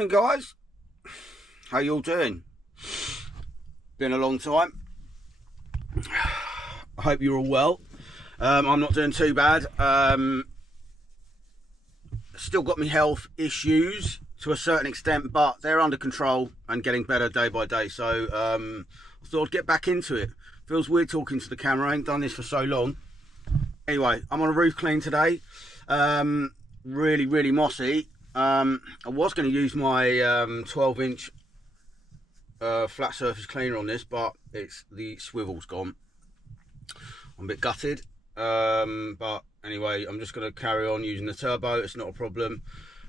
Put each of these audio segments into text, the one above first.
Morning guys, how you all doing? Been a long time. I hope you're all well. I'm not doing too bad. Still got me health issues to a certain extent, but they're under control and getting better day by day. So I thought I'd get back into it. Feels weird talking to the camera. I ain't done this for so long. Anyway, I'm on a roof clean today. Really mossy. I was going to use my 12-inch flat surface cleaner on this, but the swivel's gone. I'm a bit gutted, but anyway, I'm just going to carry on using the turbo. It's not a problem.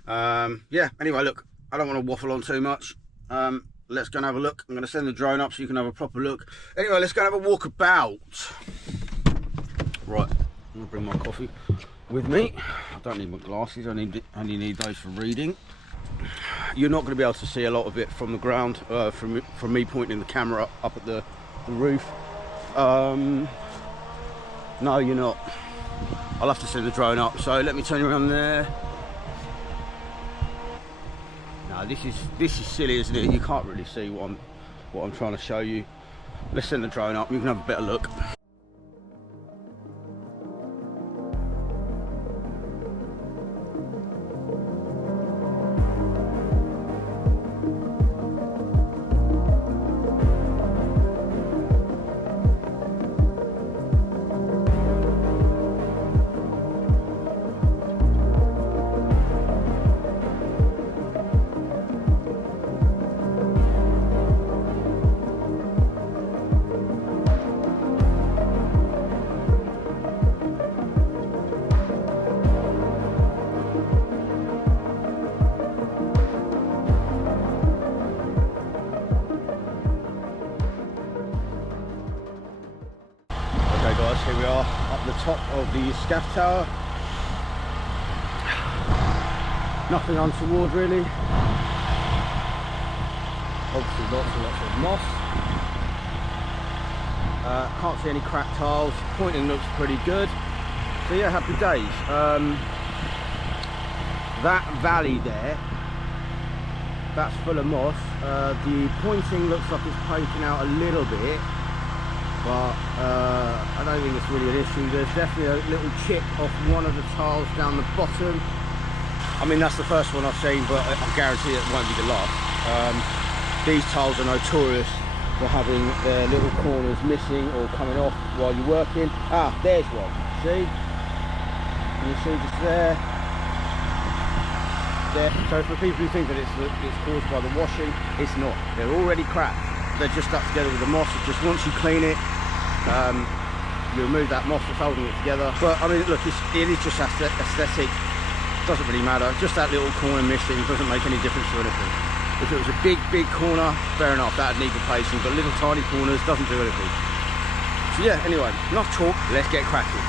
Yeah, anyway, look, I don't want to waffle on too much. Let's go and have a look. I'm going to send the drone up so you can have a proper look. Anyway, let's go and have a walk about. Right, I'm going to bring my coffee with me. I don't need my glasses, I only need those for reading. You're not going to be able to see a lot of it from the ground, from me pointing the camera up at the roof. No, you're not. I'll have to send the drone up, so let me turn around there. No, this is silly, isn't it? You can't really see what I'm trying to show you. Let's send the drone up, you can have a better look. Here we are up the top of the scaff tower. Nothing untoward really. Obviously lots of moss. Can't see any cracked tiles. Pointing looks pretty good. So yeah, happy days. That valley there, that's full of moss. The pointing looks like it's poking out a little bit, but I don't think it's really an issue. There's definitely a little chip off one of the tiles down the bottom. I mean, that's the first one I've seen, but I guarantee it won't be the last. These tiles are notorious for having their little corners missing or coming off while you're working. Ah, there's one. See? Can you see just there? There. So for people who think that it's caused by the washing, it's not. They're already cracked. They're just stuck together with the moss. It's just once you clean it, you remove that moss that's holding it together. But I mean, look, it is just aesthetic. Doesn't really matter. Just that little corner missing doesn't make any difference to anything. If it was a big corner, fair enough, that'd need replacing. But little tiny corners doesn't do anything. So yeah, anyway, enough talk. Let's get cracking.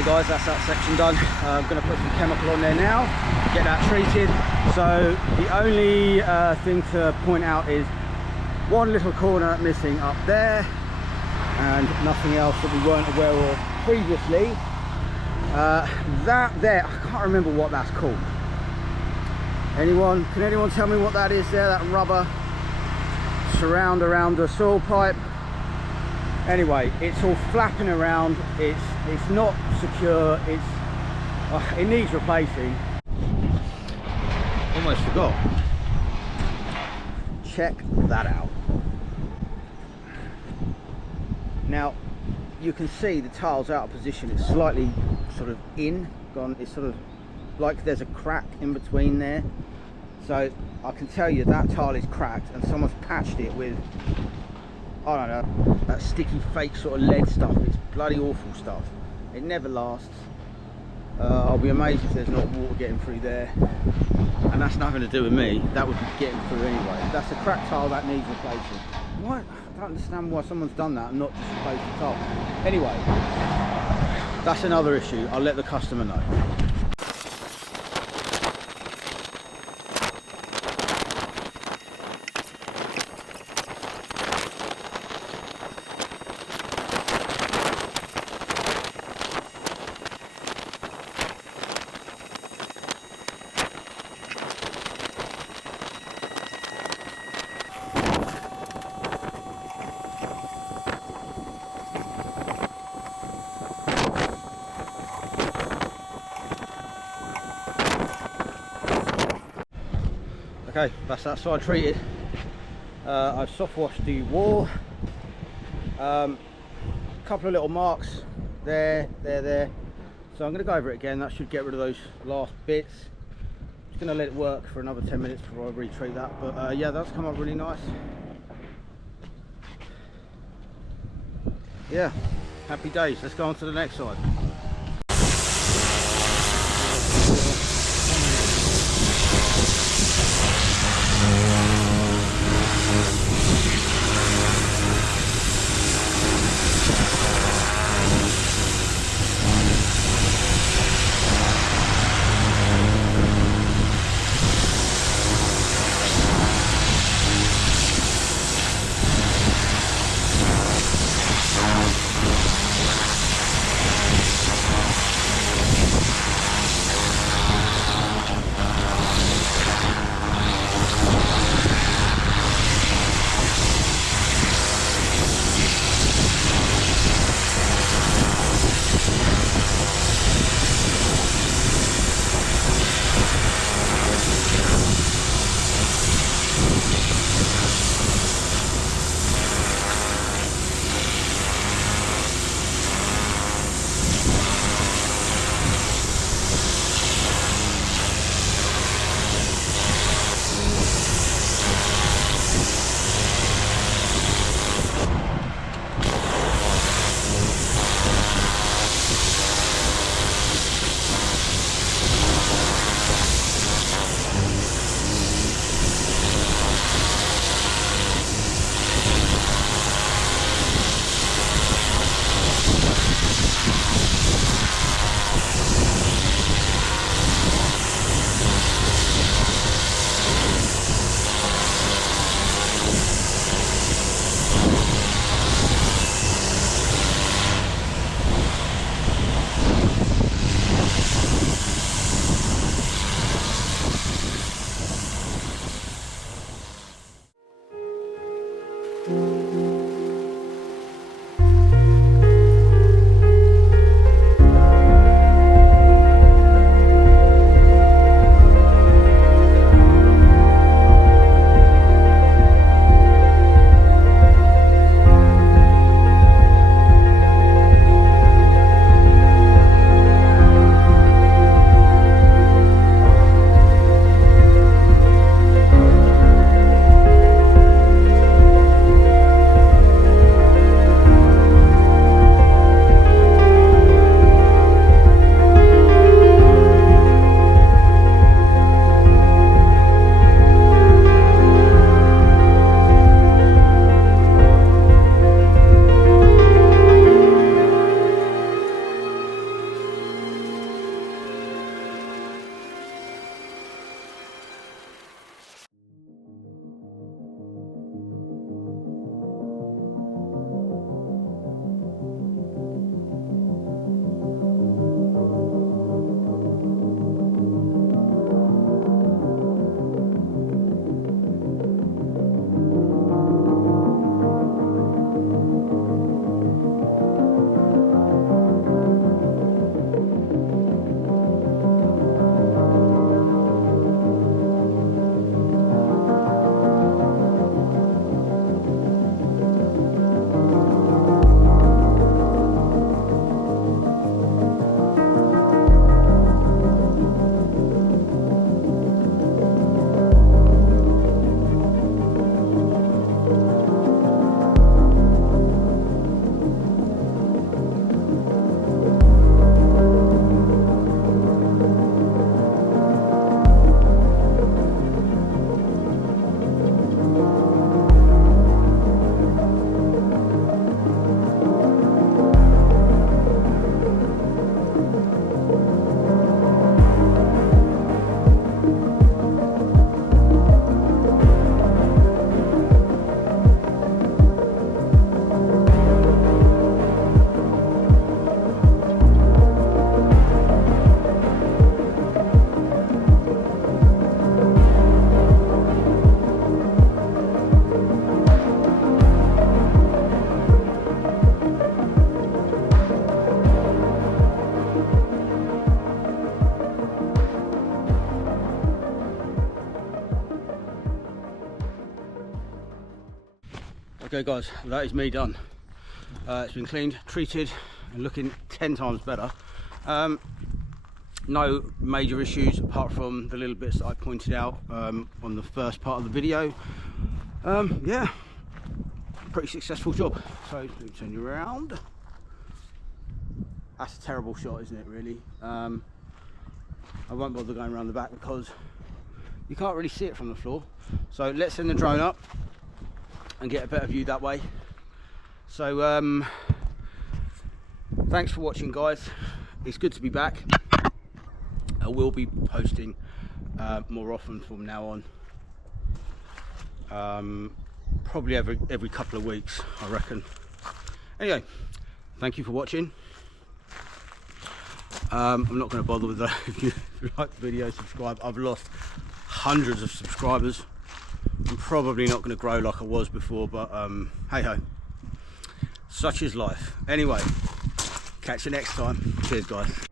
Okay guys, that's that section done. I'm going to put some chemical on there now, get that treated. So the only thing to point out is one little corner missing up there, and nothing else that we weren't aware of previously. That there, I can't remember what that's called. Can anyone tell me what that is there, that rubber surround around the soil pipe? Anyway, it's all flapping around, it's not secure, it needs replacing. Almost forgot. Check that out. Now you can see the tile's out of position, it's slightly sort of gone, it's sort of like there's a crack in between there. So I can tell you that tile is cracked and someone's patched it with, I don't know, that sticky fake sort of lead stuff. It's bloody awful stuff. It never lasts. I'll be amazed if there's not water getting through there, and that's nothing to do with me. That would be getting through anyway. That's a cracked tile that needs replacing. What? I don't understand why someone's done that and not just replaced the tile. Anyway, that's another issue. I'll let the customer know. Okay, that's that side treated. I've soft washed the wall. A couple of little marks there. So I'm going to go over it again. That should get rid of those last bits. Just going to let it work for another 10 minutes before I retreat that. But yeah, that's come up really nice. Yeah, happy days. Let's go on to the next side. Okay guys, that is me done. It's been cleaned, treated, and looking 10 times better. No major issues apart from the little bits that I pointed out on the first part of the video. Yeah, pretty successful job. So let me turn you around. That's a terrible shot, isn't it, really? I won't bother going around the back because you can't really see it from the floor. So let's send the drone up and get a better view that way. So thanks for watching, guys. It's good to be back. I will be posting more often from now on. Probably every couple of weeks, I reckon. Anyway, thank you for watching. I'm not going to bother with that. If you like the video, subscribe. I've lost hundreds of subscribers. I'm probably not going to grow like I was before, but hey ho, such is life. Anyway, catch you next time. Cheers, guys.